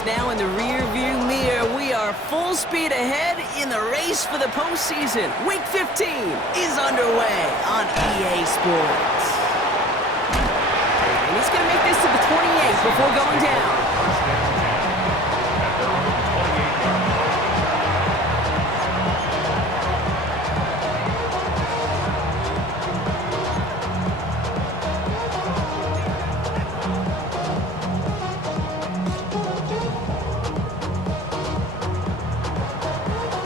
It's now in the rear-view mirror. We are full speed ahead in the race for the postseason. Week 15 is underway on EA Sports. And he's going to make this to the 28 before going down.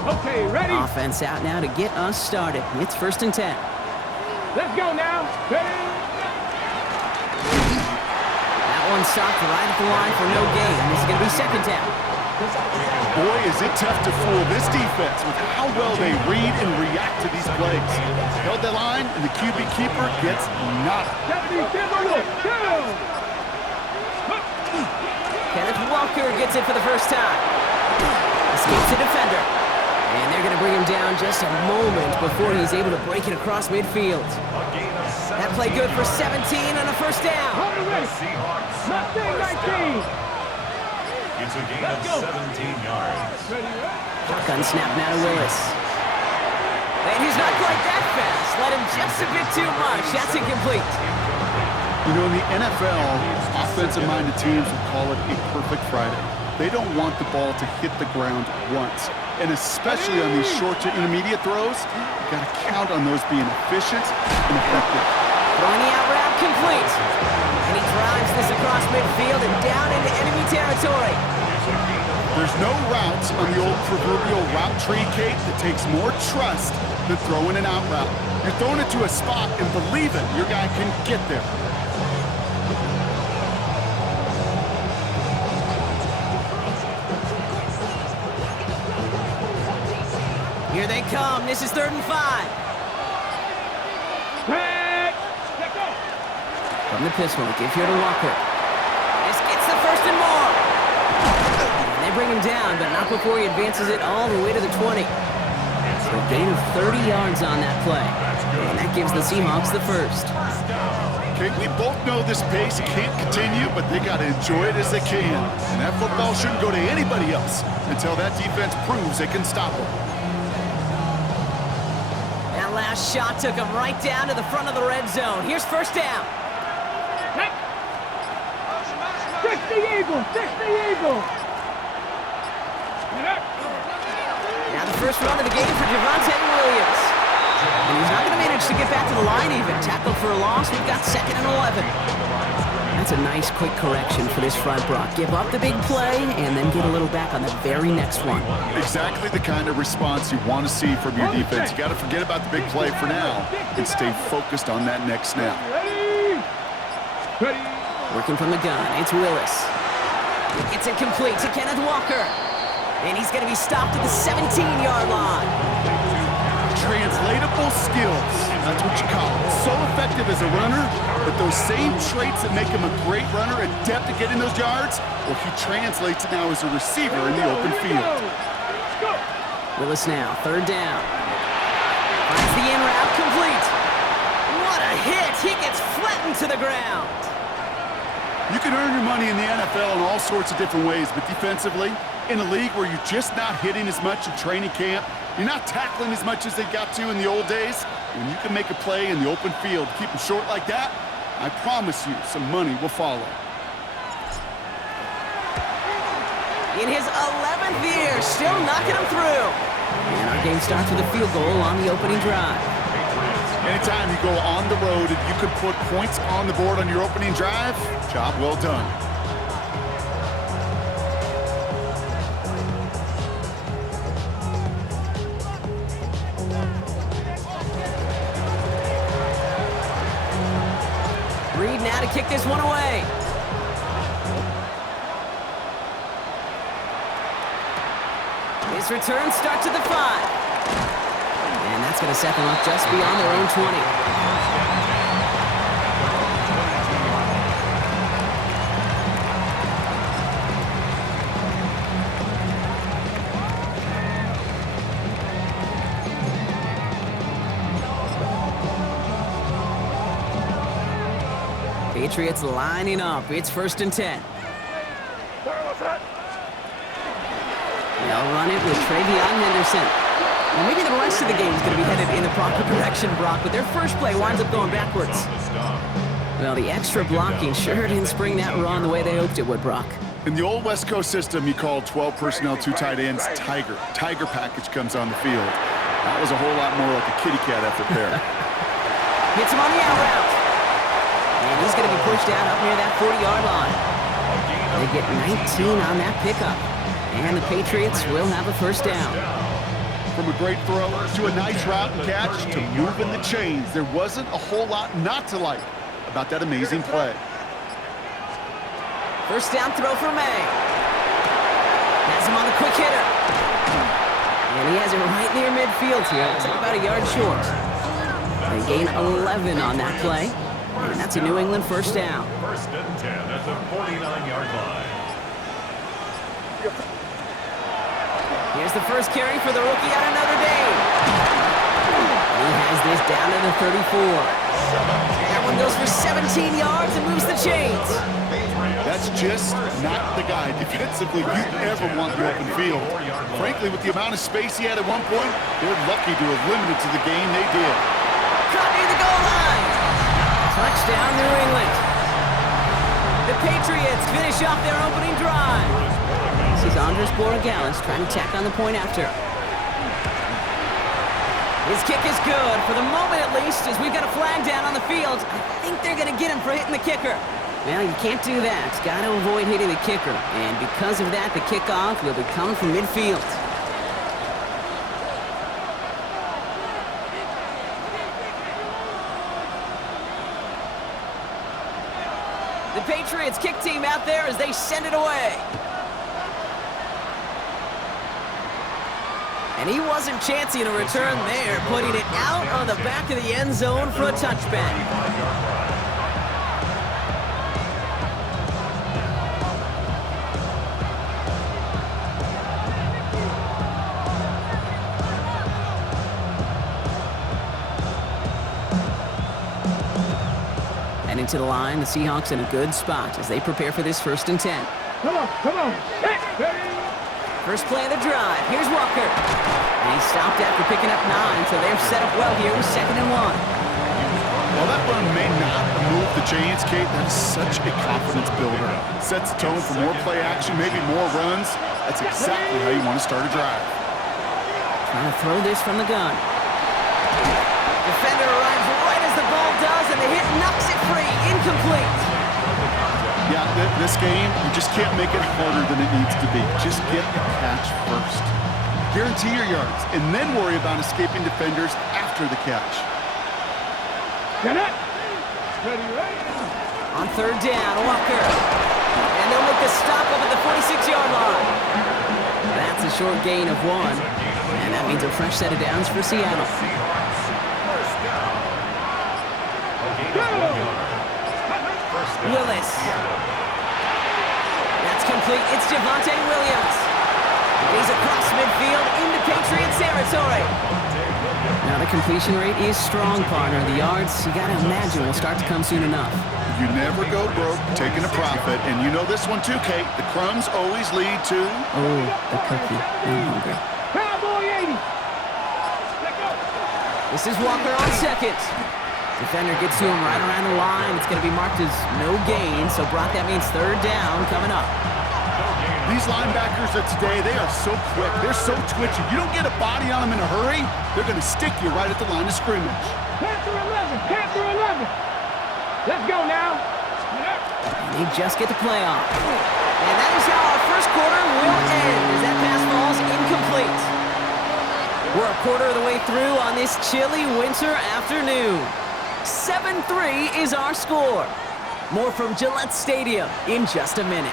Okay, ready? Offense out now to get us started. It's 1st and 10. Let's go now. Ready? That one stopped right at the line for no gain. This is going to be 2nd down. Boy, is it tough to fool this defense with how well they read and react to these plays. Held the line, and the QB keeper gets nada. Kenneth Walker gets it for the first time. Escapes the defender. And they're going to bring him down just a moment before he's able to break it across midfield. That play good for 17 and a 1st down. Mustang 19. It's a gain of 17 yards. Shotgun snap now to Willis. And he's not quite that fast. Let him just a bit too much. That's incomplete. You know, in the NFL, offensive-minded teams will call it a perfect Friday. They don't want the ball to hit the ground once. And especially on these short to intermediate throws, you got to count on those being efficient and effective. Throwing the out route complete. And he drives this across midfield and down into enemy territory. There's no route on the old proverbial route tree, Kate, that takes more trust than throwing an out route. You're throwing it to a spot and believe it, your guy can get there. Here they come. This is 3rd and 5. From the pistol, give here to Walker. This gets the 1st and more. And they bring him down, but not before he advances it all the way to the 20. So a gain of 30 yards on that play. And that gives the Seahawks the 1st. Okay, we both know this pace can't continue, but they got to enjoy it as they can. And that football shouldn't go to anybody else until that defense proves they can stop them. Last shot took him right down to the front of the red zone. Here's 1st down. Fix the eagle! Fix the eagle! Now the first run of the game for Javonte Williams. And he's not going to manage to get back to the line even. Tackled for a loss. We've got 2nd and 11. That's a nice quick correction for this front, Brock. Give up the big play and then get a little back on the very next one. Exactly the kind of response you want to see from your defense. You got to forget about the big play for now and stay focused on that next snap. Working from the gun, it's Willis. It's incomplete to Kenneth Walker. And he's going to be stopped at the 17-yard line. Translatable skills, that's what you call it. So effective as a runner, but those same traits that make him a great runner, adept at getting those yards, well, he translates it now as a receiver in the open field. Willis now, 3rd down. Finds the in route complete. What a hit! He gets flattened to the ground. You can earn your money in the NFL in all sorts of different ways, but defensively, in a league where you're just not hitting as much in training camp, you're not tackling as much as they got to in the old days, when you can make a play in the open field, keep them short like that, I promise you some money will follow. In his 11th year, still knocking him through. And our game starts with a field goal on the opening drive. Anytime you go on the road and you can put points on the board on your opening drive, job well done. Reed now to kick this one away. His return starts at the 5. And that's going to set them up just beyond their own 20. Patriots lining up. It's 1st and 10. They'll run it with Travion Henderson. Now, maybe the rest of the game is going to be headed in the proper direction, Brock, but their first play winds up going backwards. Well, the extra blocking sure didn't spring that run the way they hoped it would, Brock. In the old West Coast system, you called 12 personnel, 2 tight ends, Tiger. Tiger package comes on the field. That was a whole lot more like a kitty cat effort there. Hits him on the out route. And he's going to be pushed out up near that 40-yard line. They get 19 on that pickup. And the Patriots will have a first down. From a great throw to a nice route and catch to moving the chains, there wasn't a whole lot not to like about that amazing play. First down throw for May. Has him on the quick hitter. And he has it right near midfield here. It's about a yard short. They gain 11 on that play. And that's a New England first down. First and 10 at the 49-yard line. Here's the first carry for the rookie out of Notre Dame. He has this down to the 34. That one goes for 17 yards and moves the chains. That's just not the guy defensively you ever want the open field. Frankly, with the amount of space he had at one point, they're lucky to have limited to the game they did. Caught near the goal line. Touchdown, New England. The Patriots finish off their opening drive. This is Andres Borregales trying to tack on the point after. His kick is good, for the moment at least, as we've got a flag down on the field. I think they're going to get him for hitting the kicker. Well, you can't do that. Got to avoid hitting the kicker. And because of that, the kickoff will be coming from midfield. The Patriots kick team out there as they send it away. And he wasn't chancing a return there, putting it out on the back of the end zone for a touchback. Heading to the line, the Seahawks in a good spot as they prepare for this first and 10. Come on, come on. First play of the drive. Here's Walker. And he stopped after picking up 9, so they're set up well here with 2nd and 1. While that run may not move the chains, Kate, that's such a confidence builder. Sets the tone for more play action, maybe more runs. That's exactly how you want to start a drive. Trying to throw this from the gun. Defender arrives right as the ball does, and the hit knocks it free. Incomplete. Yeah, this game, you just can't make it harder than it needs to be. Just get the catch first. Guarantee your yards, and then worry about escaping defenders after the catch. Get it. Ready, ready. On 3rd down, Walker. And they'll make the stop up at the 46-yard line. That's a short gain of 1. And that means a fresh set of downs for Seattle. Willis. That's complete. It's Javonte Williams. He's across midfield into Patriots territory. Now the completion rate is strong, partner. The yards, you got to imagine, will start to come soon enough. You never go broke taking a profit, and you know this one too, Kate. The crumbs always lead to... Oh, the cookie. I'm hungry. Cowboy 80. Let go. This is Walker on 2nd. Defender gets to him right around the line. It's going to be marked as no gain. So, Brock, that means 3rd down coming up. These linebackers of today, they are so quick. They're so twitchy. You don't get a body on them in a hurry, they're going to stick you right at the line of scrimmage. Panther 11. Panther 11. Let's go now. And they just get the play off. And that is how our first quarter will end as that pass falls incomplete. We're a quarter of the way through on this chilly winter afternoon. 7-3 is our score. More from Gillette Stadium in just a minute.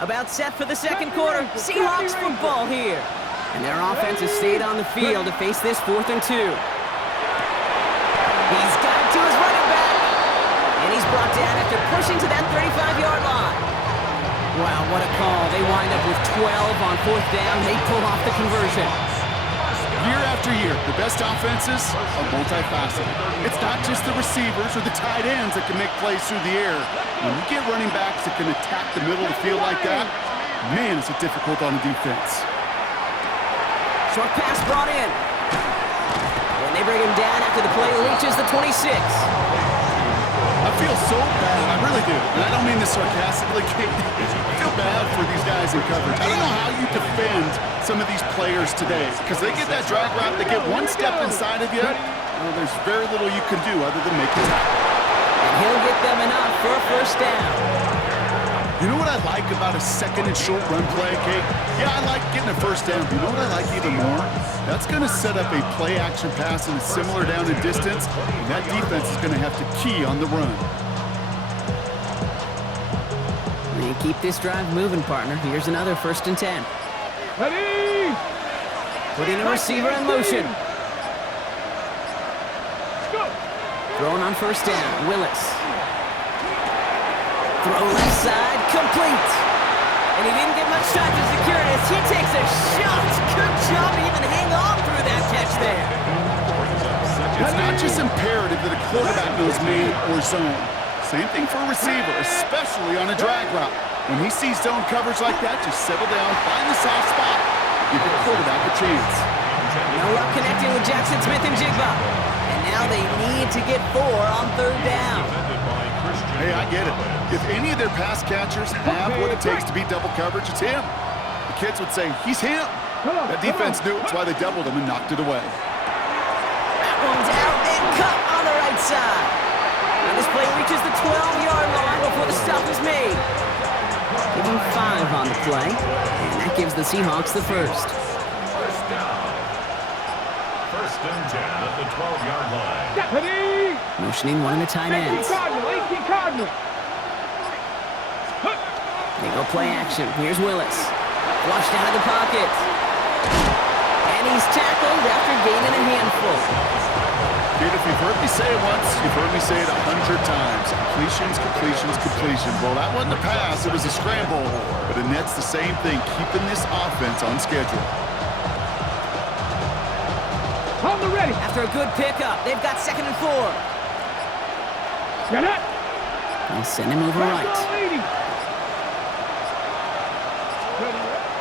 About set for the second quarter. Seahawks football here. And their offense has stayed on the field to face this 4th and 2. He's got it to his running back. And he's brought down after pushing to that 35-yard line. Wow, what a call. They wind up with 12 on 4th down. They pull off the conversion. Year after year, the best offenses are multifaceted. It's not just the receivers or the tight ends that can make plays through the air. When you get running backs that can attack the middle of the field like that, man, is it difficult on the defense. Short pass brought in. And they bring him down after the play reaches the 26. I feel so bad, I really do. And I don't mean this sarcastically, Kate. I feel bad for these guys in coverage. I don't know how you defend some of these players today, because they get that drag route, they get one step inside of you, well, there's very little you can do other than make a tackle. And he'll get them enough for a first down. You know what I like about a second and short run play, Kate? Yeah, I like getting a first down. You know what I like even more? That's going to set up a play-action pass in a similar down and distance, and that defense is going to have to key on the run. And keep this drive moving, partner. Here's another 1st and 10. Ready? Putting a receiver in motion. Go. Throwing on 1st down, Willis. Throw left side, complete. And he didn't get much time to secure it as he takes a shot. Good job to even hang on through that catch there. It's not just imperative that a quarterback knows man or zone. Same thing for a receiver, especially on a drag route. When he sees zone coverage like that, just settle down, find the soft spot, give your quarterback a chance. No luck connecting with Jackson Smith and Jigba. And now they need to get 4 on 3rd down. Hey, I get it. If any of their pass catchers have what it takes to beat double coverage, it's him. The kids would say, he's him. That defense knew it. That's why they doubled him and knocked it away. That one's out and cut on the right side. And this play reaches the 12-yard line before the stop is made. Give him 5 on the play, and that gives the Seahawks the first. First down. 1st and 10 at the 12-yard line. Ready? Motioning one of the tight 18 ends. Cardinal, 18 Cardinal. They go play action. Here's Willis. Flushed out of the pocket. And he's tackled after gaining a handful. Kid, if you've heard me say it once, you've heard me say it 100 times. Completions, completions, completions. Well, that wasn't a pass. It was a scramble. But it nets the same thing, keeping this offense on schedule. On the ready. After a good pickup, they've got 2nd and 4. Get it. They'll send him over right.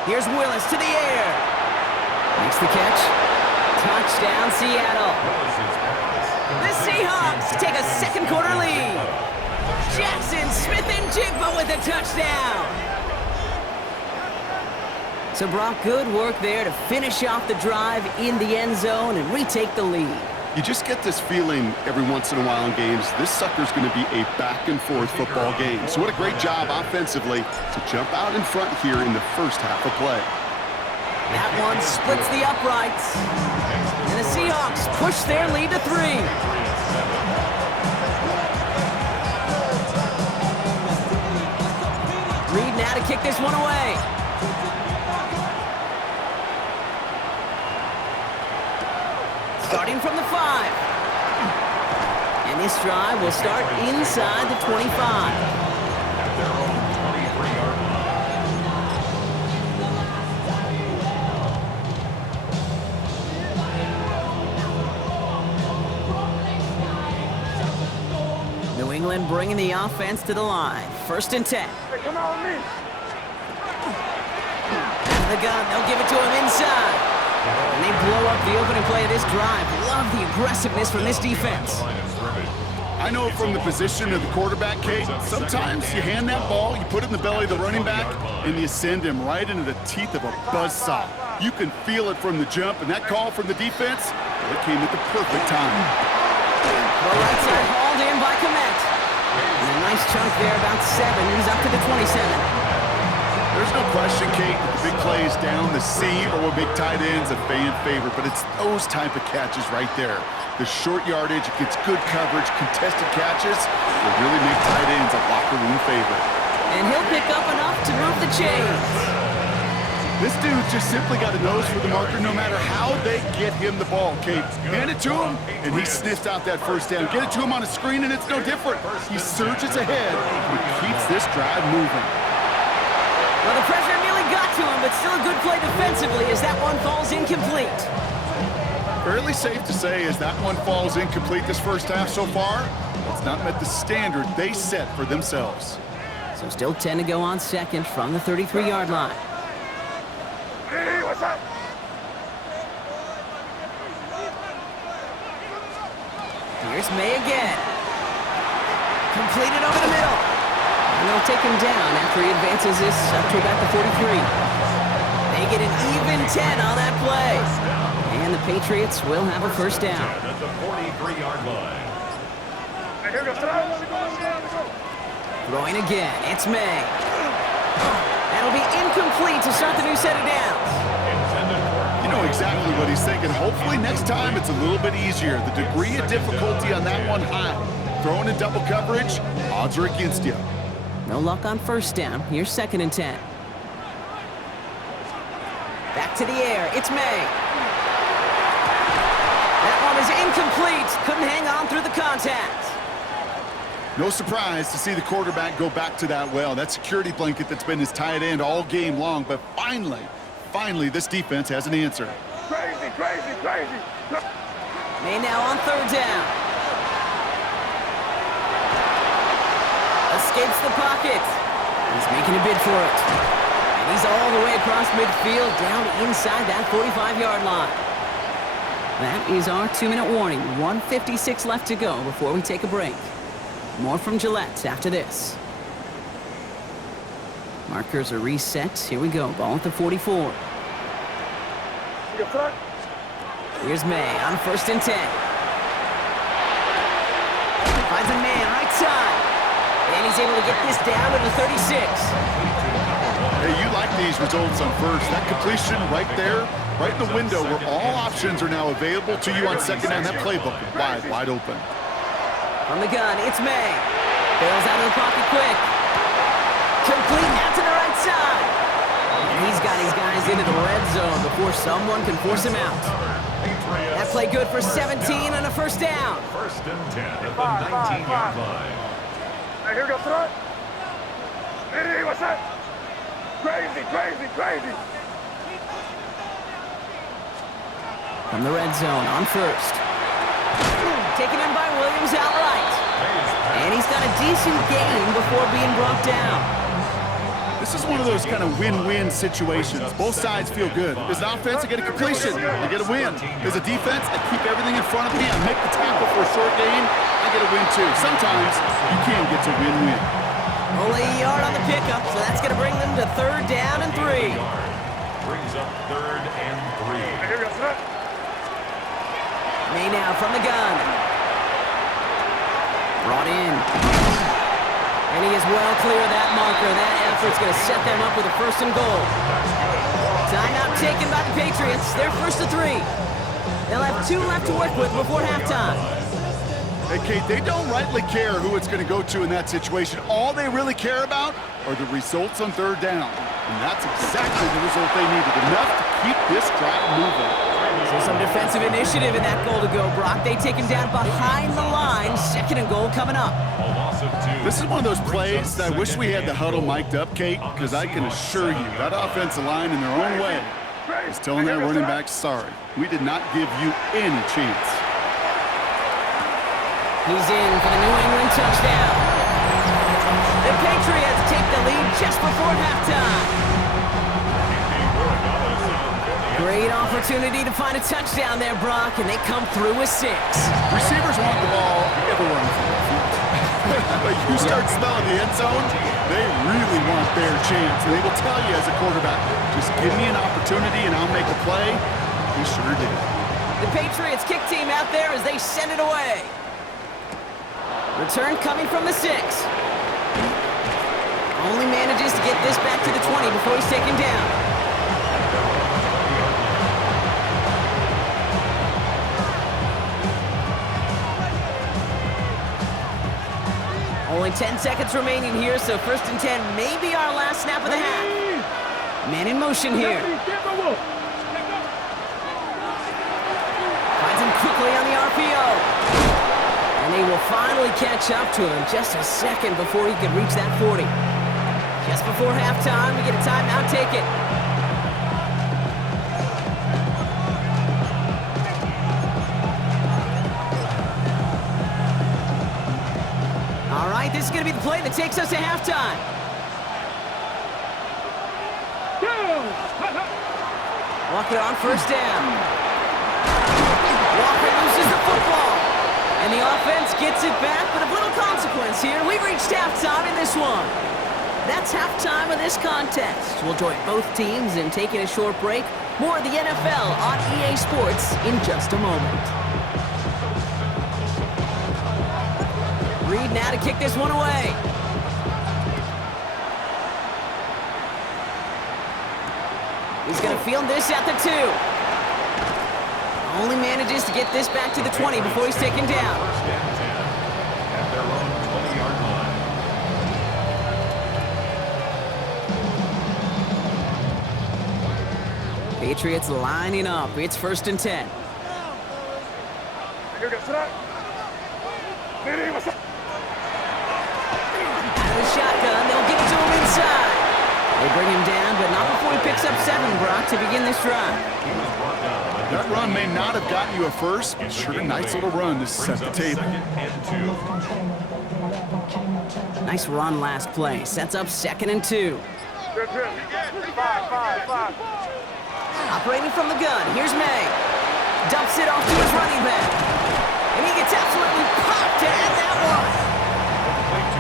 Here's Willis to the air. Makes the catch. Touchdown, Seattle. The Seahawks take a 2nd quarter lead. Jackson Smith and Jigba with a touchdown. So Brock, good work there to finish off the drive in the end zone and retake the lead. You just get this feeling every once in a while in games, this sucker's going to be a back-and-forth football game. So what a great job offensively to jump out in front here in the first half of play. That one splits the uprights. And the Seahawks push their lead to 3. Reed now to kick this one away. Starting from the 5. And this drive will start inside the 25. New England bringing the offense to the line. 1st and 10. Hey, come on, man. Out of the gun, they'll give it to him inside. And they blow up the opening play of this drive. Love the aggressiveness from this defense. I know from the position of the quarterback, Kate, sometimes you hand that ball, you put it in the belly of the running back, and you send him right into the teeth of a buzzsaw. You can feel it from the jump, and that call from the defense, well, it came at the perfect time. The right side hauled in by Komet. And a nice chunk there, about 7. He's up to the 27. There's no question, Kate, that the big plays down the seam or with big tight ends a fan favorite, but it's those type of catches right there. The short yardage, it gets good coverage, contested catches will really make tight ends a locker room favorite. And he'll pick up enough to move the chains. This dude just simply got a nose for the marker no matter how they get him the ball, Kate. Hand it to him, and he sniffs out that first down. Get it to him on a screen, and it's no different. He surges ahead and keeps this drive moving. Well, the pressure nearly got to him, but still a good play defensively as that one falls incomplete. Fairly safe to say as that one falls incomplete this first half so far, it's not met the standard they set for themselves. So still 10 to go on second from the 33-yard line. Hey, what's up? Here's May again. Completed over the middle. And they'll take him down after he advances this up to about the 43. They get an even 10 on that play. And the Patriots will have a first down. At the 43-yard line. Throwing again, it's May. That'll be incomplete to start the new set of downs. You know exactly what he's thinking. Hopefully next time it's a little bit easier. The degree of difficulty on that one high. Throwing in double coverage, odds are against you. No luck on first down. Here's 2nd and 10. Back to the air. It's May. That one is incomplete. Couldn't hang on through the contact. No surprise to see the quarterback go back to that well. That security blanket that's been his tight end all game long. But finally, this defense has an answer. Crazy, crazy, crazy. May now on 3rd down. Escapes the pocket. He's making a bid for it. And he's all the way across midfield, down inside that 45-yard line. That is our 2-minute warning. 1:56 left to go before we take a break. More from Gillette after this. Markers are reset. Here we go. Ball at the 44. Here's May on 1st and 10. Finds a man right side. And he's able to get this down to the 36. Hey, you like these results on first. That completion right there, right in the window where all options are now available to you on second down. That playbook wide open. From the gun, it's May. Bails out of the pocket quick. Complete now to the right side. And he's got his guys into the red zone before someone can force him out. That play good for 17 and a first down. 1st and 10 at the 19-yard line. Hey, here we go, front. Hey, what's up? Crazy, crazy, crazy. From the red zone on 1st. Taken in by Williams outright. And he's got a decent gain before being brought down. This is one of those kind of win-win situations. Both sides feel good. As an offense, I get a completion. I get a win. As a defense, I keep everything in front of me. I make the tackle for a short gain. I get a win, too. Sometimes you can get to win-win. Only a yard on the pickup, so that's going to bring them to 3rd down and 3. Brings up 3rd and 3. Hey, here we go, front. May now from the gun. Brought in. And he is well clear of that marker. That effort's going to set them up with a 1st and goal. Timeout taken by the Patriots. They're 1st to 3. They'll have 2 left to work with before halftime. Hey, Kate, they don't rightly care who it's going to go to in that situation. All they really care about are the results on 3rd down. And that's exactly the result they needed. Enough to keep this drive moving. So some defensive initiative in that goal to go, Brock. They take him down behind the line. 2nd and goal coming up. A loss of 2. This is one of those plays that I wish we had the huddle mic'd up, Kate, because I can assure you that offensive line in their own way is telling that running back, sorry, we did not give you any chance. He's in for the New England touchdown. The Patriots take the lead just before halftime. Great opportunity to find a touchdown there, Brock, and they come through with 6. Receivers want the ball everywhere on the field. But you start smelling the end zone, they really want their chance. And they will tell you as a quarterback, just give me an opportunity and I'll make a play. He sure did. The Patriots kick team out there as they send it away. Return coming from the 6. Only manages to get this back to the 20 before he's taken down. Only 10 seconds remaining here, so 1st and 10 may be our last snap of the half. Man in motion here. Finds him quickly on the RPO. And they will finally catch up to him just a second before he could reach that 40. Just before halftime, we get a timeout. Take it. All right, this is going to be the play that takes us to halftime. Walker on first down. Walker loses the football. And the offense gets it back, but of little consequence here. We've reached halftime in this one. That's halftime of this contest. We'll join both teams in taking a short break. More of the NFL on EA Sports in just a moment. Reed now to kick this one away. He's going to field this at the 2. Only manages to get this back to the 20 before he's taken down. First and 10 at their own 20-yard line. Patriots lining up. It's first and 10. Here goes that. What's up? Out of the shotgun, they'll get it to him inside. They bring him down, but not before he picks up 7, Brock, to begin this drive. That run may not have gotten you a first, but sure, nice little run to set the table. Nice run last play. Sets up 2nd and 2. Good. 5. Operating from the gun, here's May. Dumps it off to his running back. And he gets absolutely popped to end that one.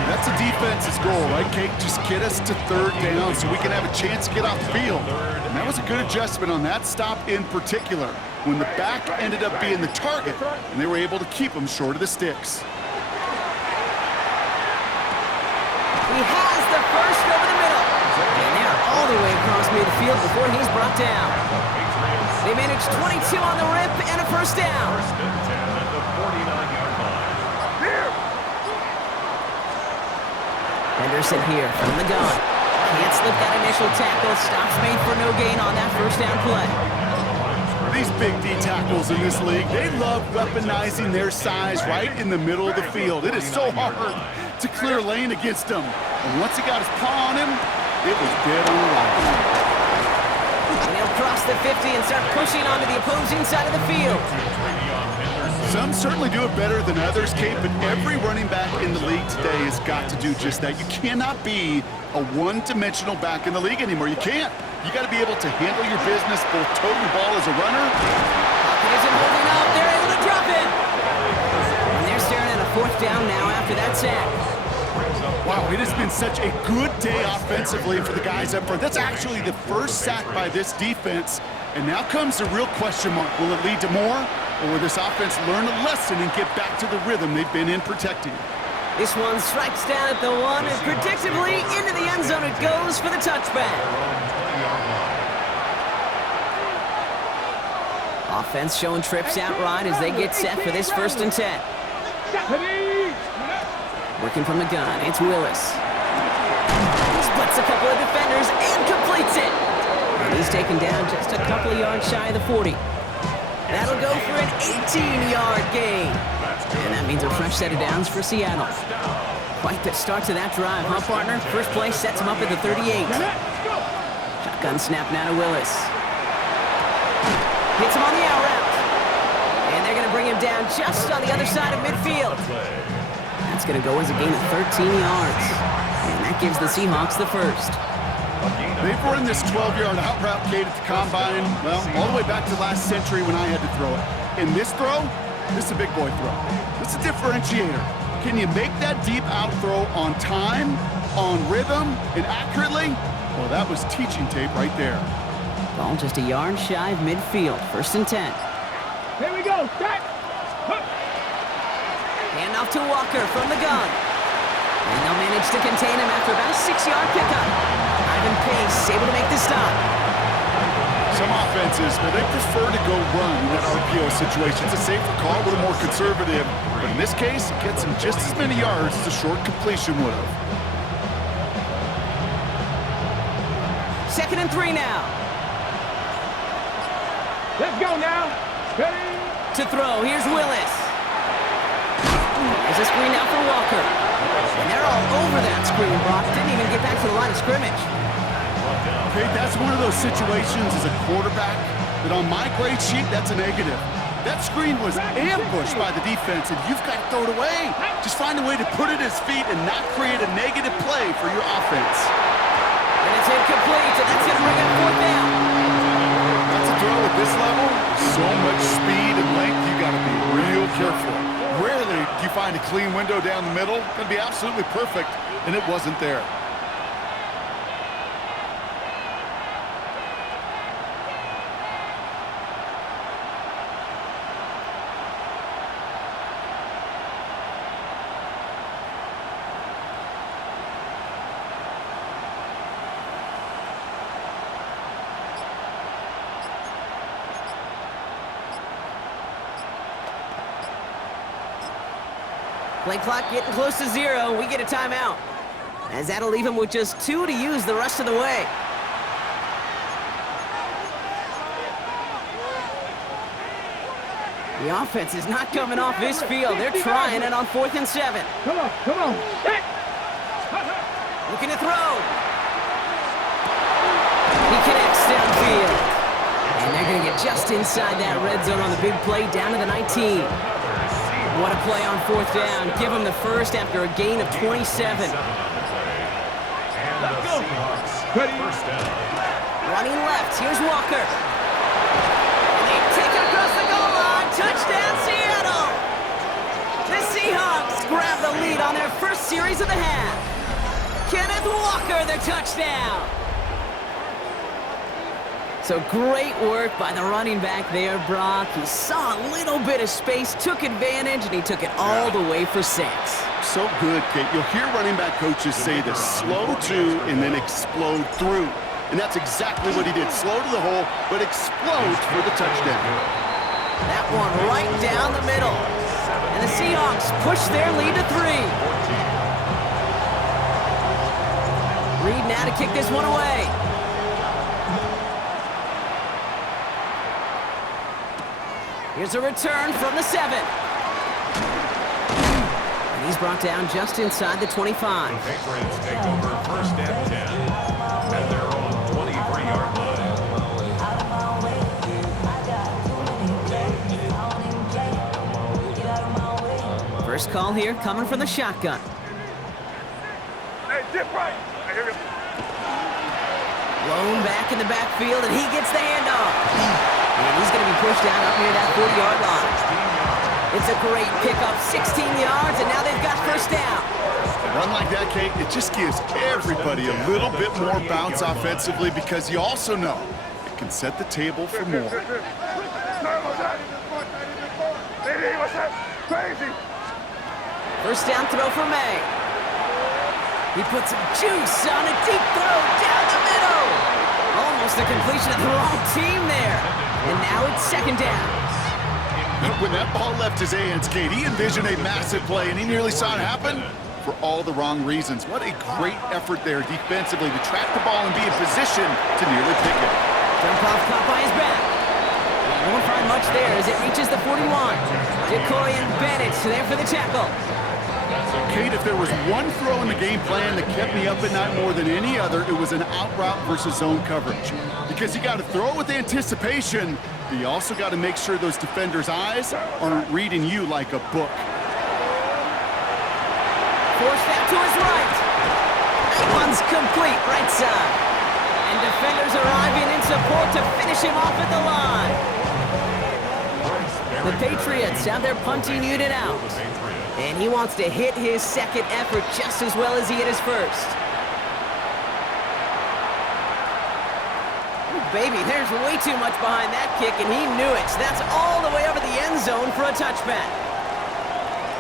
That's a defense's goal, right, Kate? Just get us to 3rd down so we can have a chance to get off the field. And that was a good adjustment on that stop in particular, when the back ended up being the target, and they were able to keep him short of the sticks. He has the first over the middle. And they're all the way across midfield before he's brought down. They manage 22 on the rip and a first down. First and 10 at the 49-yard line. Henderson here from the gun. Can't slip that initial tackle. Stops made for no gain on that first down play. These big D tackles in this league, they love weaponizing their size right in the middle of the field. It is so hard to clear lane against them. And once he got his paw on him, it was dead on arrival. They'll cross the 50 and start pushing onto the opposing side of the field. Some certainly do it better than others, Kate, but every running back in the league today has got to do just that. You cannot be a one-dimensional back in the league anymore. You can't. You got to be able to handle your business, both toting the ball as a runner. Pocket isn't holding up. They're able to drop it. And they're staring at a 4th down now after that sack. Wow, it has been such a good day offensively for the guys up front. That's actually the first sack by this defense. And now comes the real question mark. Will it lead to more? Or will this offense learn a lesson and get back to the rhythm they've been in protecting? This one strikes down at the 1, and predictably into the end zone it goes for the touchback. Offense showing trips out right as they get set for this first and 10. Working from the gun, it's Willis. Splits a couple of defenders and completes it. And he's taken down just a couple of yards shy of the 40. That'll go for an 18-yard gain. And that means a fresh set of downs for Seattle. Quite the start to that drive, huh, partner? First play sets him up at the 38. Shotgun snap now to Willis. Hits him on the out route. And they're going to bring him down just on the other side of midfield. That's going to go as a gain of 13 yards. And that gives the Seahawks the first. They've run this 12-yard out route, Kate, at the combine, well, all the way back to last century when I had to throw it. In this throw, this is a big boy throw. This is a differentiator. Can you make that deep out throw on time, on rhythm, and accurately? Well, that was teaching tape right there. Ball just a yard shy of midfield. First and 10. Here we go. Start. Hand off to Walker from the gun. And they'll manage to contain him after about a 6-yard pickup. Ivan Pace able to make the stop. Some offenses, well, they prefer to go run in that RPO situation. It's a safer call, a little more conservative. But in this case, it gets him just as many yards as a short completion would have. 2nd and 3 now. Let's go now. Ready? To throw, here's Willis. There's a screen now for Walker. And they're all over that screen, Brock. Didn't even get back to the line of scrimmage. Okay, that's one of those situations as a quarterback that on my grade sheet, that's a negative. That screen was ambushed by the defense, and you've got to throw it away. Just find a way to put it at his feet and not create a negative play for your offense. And it's incomplete, and that's going to bring up fourth down. That's a throw at this level. So much speed and length, you got to be real careful. Rarely do you find a clean window down the middle. Going to be absolutely perfect, and it wasn't there. Play clock getting close to 0. We get a timeout, as that'll leave him with just 2 to use the rest of the way. The offense is not coming off this field. They're trying it on 4th and 7. Come on. Looking to throw. He connects downfield. And they're going to get just inside that red zone on the big play down to the 19. What a play on 4th down. Give them the first after a gain of 27. Let's go. First down. Running left. Here's Walker. And they take it across the goal line. Touchdown, Seattle. The Seahawks grab the lead on their first series of the half. Kenneth Walker, the touchdown. So great work by the running back there, Brock. He saw a little bit of space, took advantage, and he took it all the way for 6. So good, Kate. You'll hear running back coaches say this: slow to and then explode through. And that's exactly what he did. Slow to the hole, but explodes for the touchdown. That one right down the middle. And the Seahawks push their lead to 3. Reed now to kick this one away. Here's a return from the 7. And he's brought down just inside the 25. The Patriots take over first and 10 at their own 23-yard line. First call here coming from the shotgun. Hey, dip right. Hey, here we go. Blown back in the backfield, and he gets the handoff. And he's going to be pushed down up near that 40-yard line. It's a great pickup, 16 yards, and now they've got first down. A run like that, Kate, it just gives everybody a little bit more bounce offensively, because you also know it can set the table for more. What's that? Crazy. First down throw for May. He puts some juice on a deep throw down the middle. Almost the completion of the wrong team there. And now it's second down. When that ball left his hands, Kate, he envisioned a massive play, and he nearly saw it happen for all the wrong reasons. What a great effort there defensively to track the ball and be in position to nearly pick it. Jump off caught by his back. He won't find much there as it reaches the 41. Jacoyan Bennett there for the tackle. Kate, if there was one throw in the game plan that kept me up at night more than any other, it was an out route versus zone coverage. Because you got to throw it with anticipation, but you also got to make sure those defenders' eyes aren't reading you like a book. Forced that to his right. That one's complete, right side. And defenders arriving in support to finish him off at the line. The Patriots have their punting unit out. And he wants to hit his second effort just as well as he hit his first. Oh, baby, there's way too much behind that kick, and he knew it. That's all the way over the end zone for a touchback.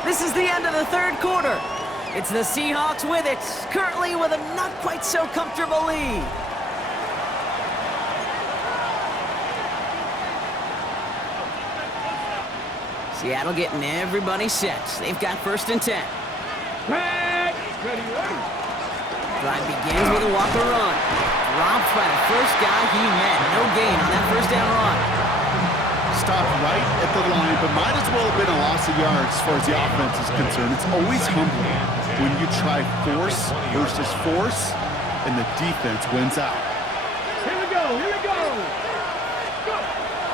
This is the end of the third quarter. It's the Seahawks with it, currently with a not quite so comfortable lead. Seattle getting everybody set. They've got first and 10. Drive begins with a Walker run. Dropped by the first guy he met. No gain on that first down run. stopped right at the line, but might as well have been a loss of yards as far as the offense is concerned. It's always humbling when you try force versus force, and the defense wins out. Here we go, here we go!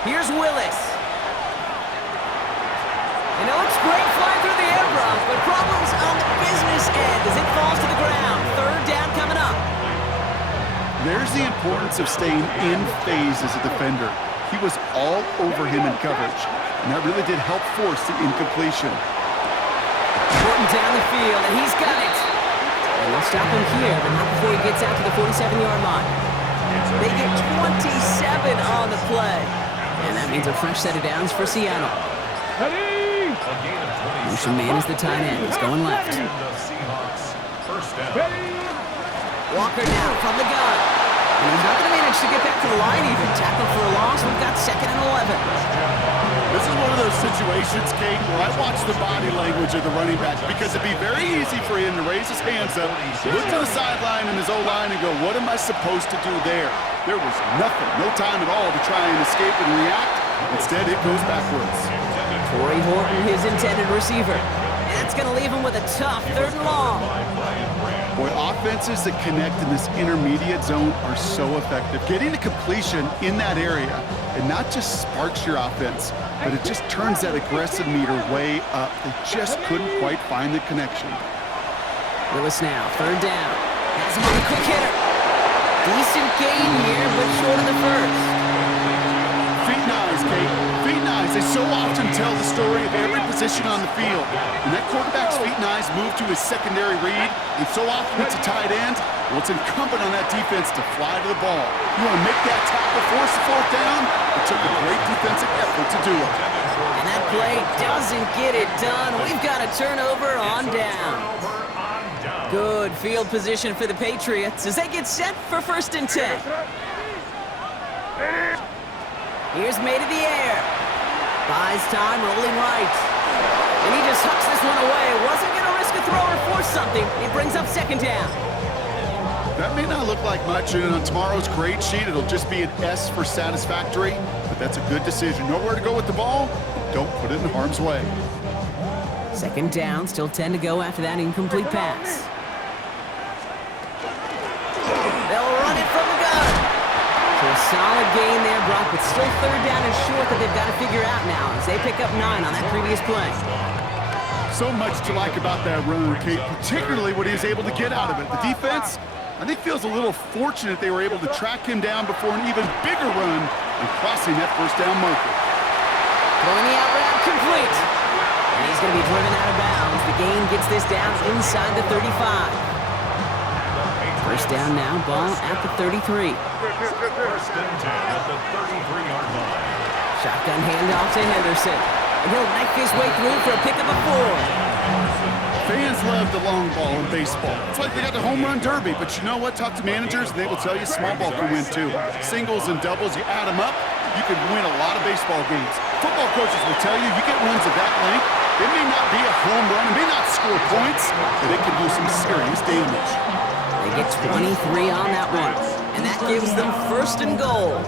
Here's Willis. And it looks great flying through the air, Brock, but problems on the business end as it falls to the ground. Third down coming up. There's the importance of staying in phase as a defender. He was all over him in coverage, and that really did help force the incompletion. Important down the field, and he's got it. And they'll stop him here, but not before he gets out to the 47-yard line. They get 27 on the play. And that means a fresh set of downs for Seattle. Motion man is the tight end. He's going left. Walker now from the gun. And he's not going to manage to get back to the line even. Tackle for a loss. We've got 2nd and 11. This is one of those situations, Kate, where I watch the body language of the running back because it'd be very easy for him to raise his hands up, look to the sideline and his O-line and go, what am I supposed to do there? There was nothing, no time at all to try and escape and react. Instead, it goes backwards. Corey Horton, his intended receiver. And that's going to leave him with a tough 3rd and long. Boy, offenses that connect in this intermediate zone are so effective. Getting a completion in that area, it not just sparks your offense, but it just turns that aggressive meter way up. They just couldn't quite find the connection. Willis now, 3rd down. Has him on a quick hitter. Decent gain here, but short of the first. Feet and eyes, Kate. Feet and eyes. They so often tell the story of every position on the field. When that quarterback's feet and eyes move to his secondary read, and so often it's a tight end, well, it's incumbent on that defense to fly to the ball. You want to make that tackle, force the 4th down. It took a great defensive effort to do it. And that play doesn't get it done. We've got a turnover on down. Good field position for the Patriots as they get set for 1st and 10. Here's made of the air. Buys time, rolling right. And he just hucks this one away. Wasn't going to risk a throw or force something. It brings up 2nd down. That may not look like much, and on tomorrow's grade sheet, it'll just be an S for satisfactory, but that's a good decision. Know where to go with the ball, don't put it in harm's way. 2nd down, still 10 to go after that incomplete pass. They'll run it from the gun. So a solid gain there, Brock, but still 3rd down and short that they've got to figure out now as they pick up 9 on that previous play. So much to like about that run, Kate, particularly what he was able to get out of it. The defense, I think, feels a little fortunate they were able to track him down before an even bigger run and crossing that 1st down marker. Throwing the out route complete. And he's going to be driven out of bounds. The gain gets this down inside the 35. 1st down now, ball at the 33. 1st and 10 at the 33-yard line. Shotgun handoff to Henderson. And he'll knife his way through for a pickup of 4. Fans love the long ball in baseball. It's like they got the home run derby, but you know what? Talk to managers, and they will tell you small ball can win too. Singles and doubles, you add them up, you can win a lot of baseball games. Football coaches will tell you, you get runs of that length, it may not be a home run, it may not score points, but it can do some serious damage. They get 23 on that one, and that gives them 1st and goal.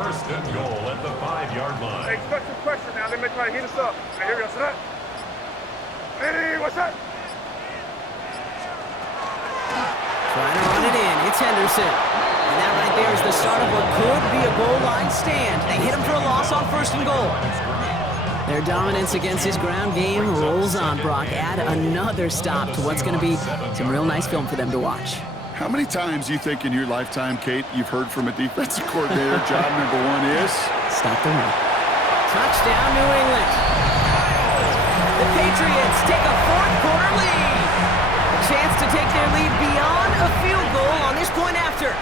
1st and goal at the 5-yard line. Hey, expect some pressure now. They may try to heat us up. Hey, here we go. Set up. Hey, what's that? Trying to run it in. It's Henderson. And that right there is the start of what could be a goal line stand. They hit him for a loss on 1st and goal. Their dominance against his ground game rolls on, Brock. Add another stop to what's going to be some real nice film for them to watch. How many times you think in your lifetime, Kate, you've heard from a defensive coordinator, job number 1 is? Stop the run. Touchdown, New England. The Patriots take a 4th quarter lead. A chance to take their lead beyond a field goal on this point after.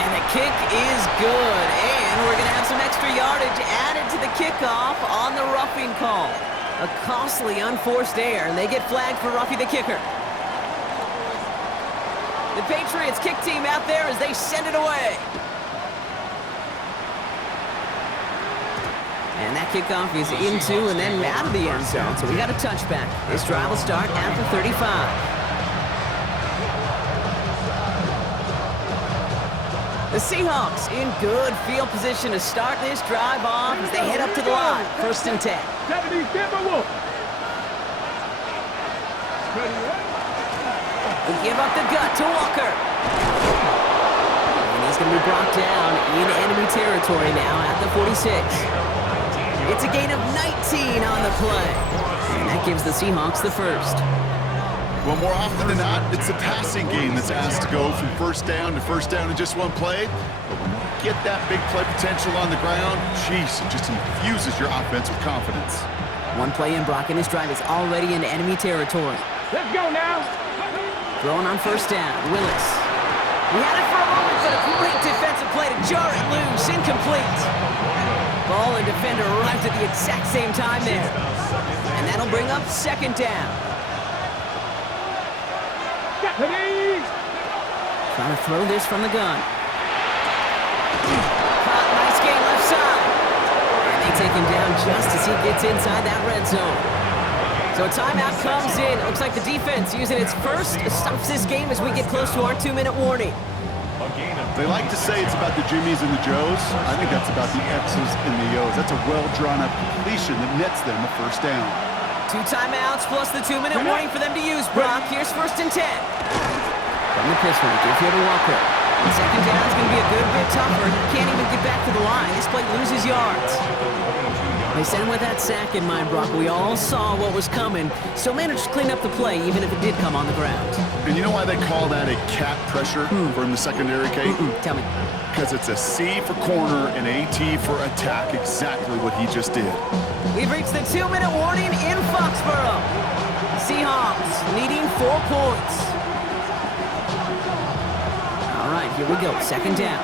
And the kick is good. And we're going to have some extra yardage added to the kickoff on the roughing call. A costly unforced error, and they get flagged for roughing the kicker. The Patriots kick team out there as they send it away. And that kickoff is into and then out of the end zone. So we got a touchback. This drive will start at the 35. The Seahawks in good field position to start this drive off as they head up to the line. 1st and 10. They give up the gut to Walker. And he's going to be brought down in enemy territory now at the 46. It's a gain of 19 on the play. And that gives the Seahawks the first. Well, more often than not, it's a passing game that's asked to go from first down in just one play. But when you get that big play potential on the ground, jeez, it just infuses your offense with confidence. One play in, Brock, and his drive is already in enemy territory. Let's go now. Throwing on 1st down, Willis. We had it for a moment, but a great defensive play to jar it loose, incomplete. Ball and defender arrived at the exact same time there. And that'll bring up 2nd down. Trying to throw this from the gun. Caught, nice gain left side. And they take him down just as he gets inside that red zone. So a timeout comes in. Looks like the defense using its first stops this game as we get close to our 2-minute warning. They like to say it's about the Jimmies and the Joes. I think that's about the X's and the O's. That's a well-drawn-up completion that nets them a 1st down. 2 timeouts plus the 2-minute warning for them to use, Brock. Here's 1st and 10. From the pistol, give here to Walker. 2nd down is going to be a good bit tougher. He can't even get back to the line. This play loses yards. They sent him with that sack in mind, Brock. We all saw what was coming. Still managed to clean up the play, even if it did come on the ground. And you know why they call that a cat pressure from the secondary, Kate? Tell me. Because it's a C for corner and a T for attack, exactly what he just did. We've reached the 2-minute warning in Foxborough. Seahawks needing 4 points. All right, here we go. 2nd down.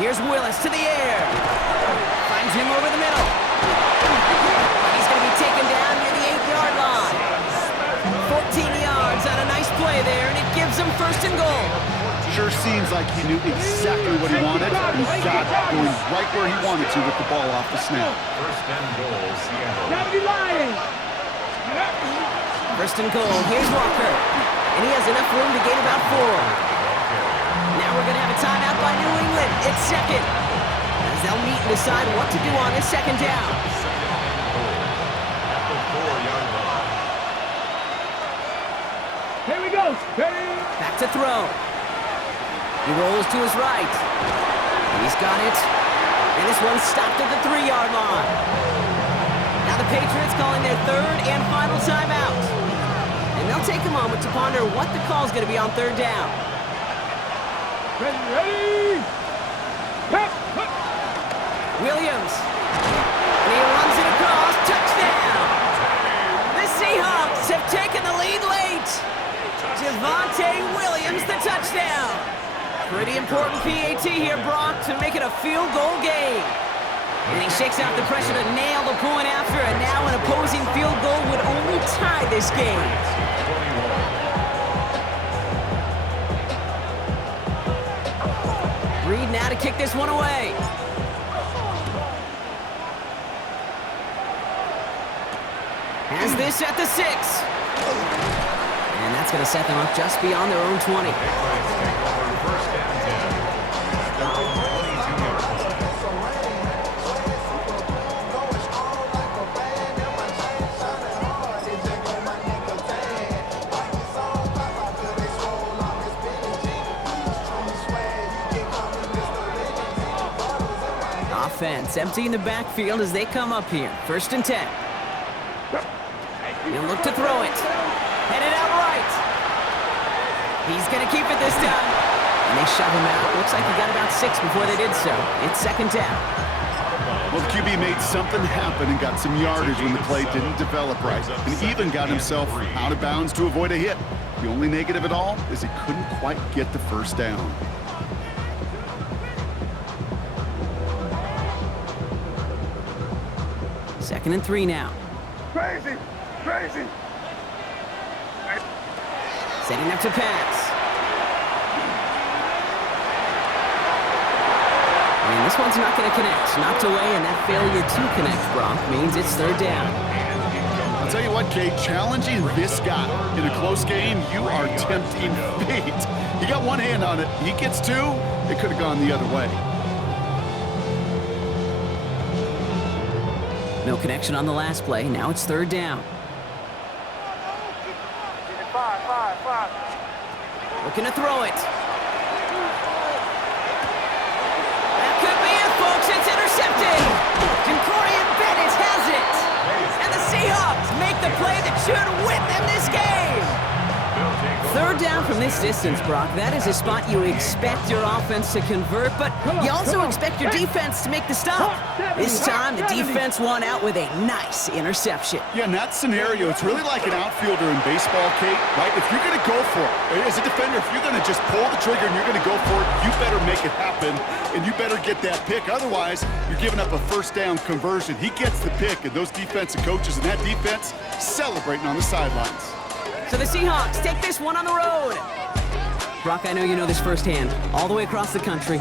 Here's Willis to the air. Finds him over the middle. He's going to be taken down near the 8-yard line. 14 yards on a nice play there, and it gives him 1st and goal. Sure seems like he knew exactly what he wanted. He got going right where he wanted to with the ball off the snap. 1st and goal, Seattle. 1st and goal. Here's Walker. And he has enough room to gain about 4. Now we're going to have a timeout by New England. It's 2nd. As they'll meet and decide what to do on this 2nd down. At the 4-yard line. Here we go. Back to throw. He rolls to his right. He's got it. And this one's stopped at the 3-yard line. Now the Patriots calling their 3rd and final timeout. And they'll take a moment to ponder what the call's going to be on 3rd down. Ready? Williams. And he runs it across. Touchdown! The Seahawks have taken the lead late. Javonte Williams, the touchdown. Pretty important PAT here, Brock, to make it a field goal game. And he shakes out the pressure to nail the point after, and now an opposing field goal would only tie this game. Reed now to kick this one away. Has this at the 6. And that's going to set them up just beyond their own 20. Offense emptying the backfield as they come up here. 1st and 10. He'll look to throw it. Headed out right. He's going to keep it this time. And they shove him out. Looks like he got about 6 before they did so. It's 2nd down. Well, the QB made something happen and got some yardage when the play didn't develop right. And even got himself out of bounds to avoid a hit. The only negative at all is he couldn't quite get the 1st down. Second and 3 now. Crazy. Setting up to pass. And this one's not going to connect. Knocked away, and that failure to connect, Brock, means it's 3rd down. tell you what, Kate, challenging this guy in a close game, you are tempting fate. He got one hand on it. He gets two. It could have gone the other way. No connection on the last play. Now it's third down. Five. Looking to throw it. That could be it, folks. It's intercepted. Jacorian Bennett has it. And the Seahawks make the play that should win them this game. Third down from this distance, Brock. That is a spot you expect your offense to convert, but you also expect your defense to make the stop. This time, the defense won out with a nice interception. Yeah, in that scenario, it's really like an outfielder in baseball, Kate, right? If you're going to go for it, as a defender, if you're going to just pull the trigger and you're going to go for it, you better make it happen, and you better get that pick. Otherwise, you're giving up a first down conversion. He gets the pick, and those defensive coaches and that defense celebrating on the sidelines. So the Seahawks take this one on the road. Brock, I know you know this firsthand, all the way across the country.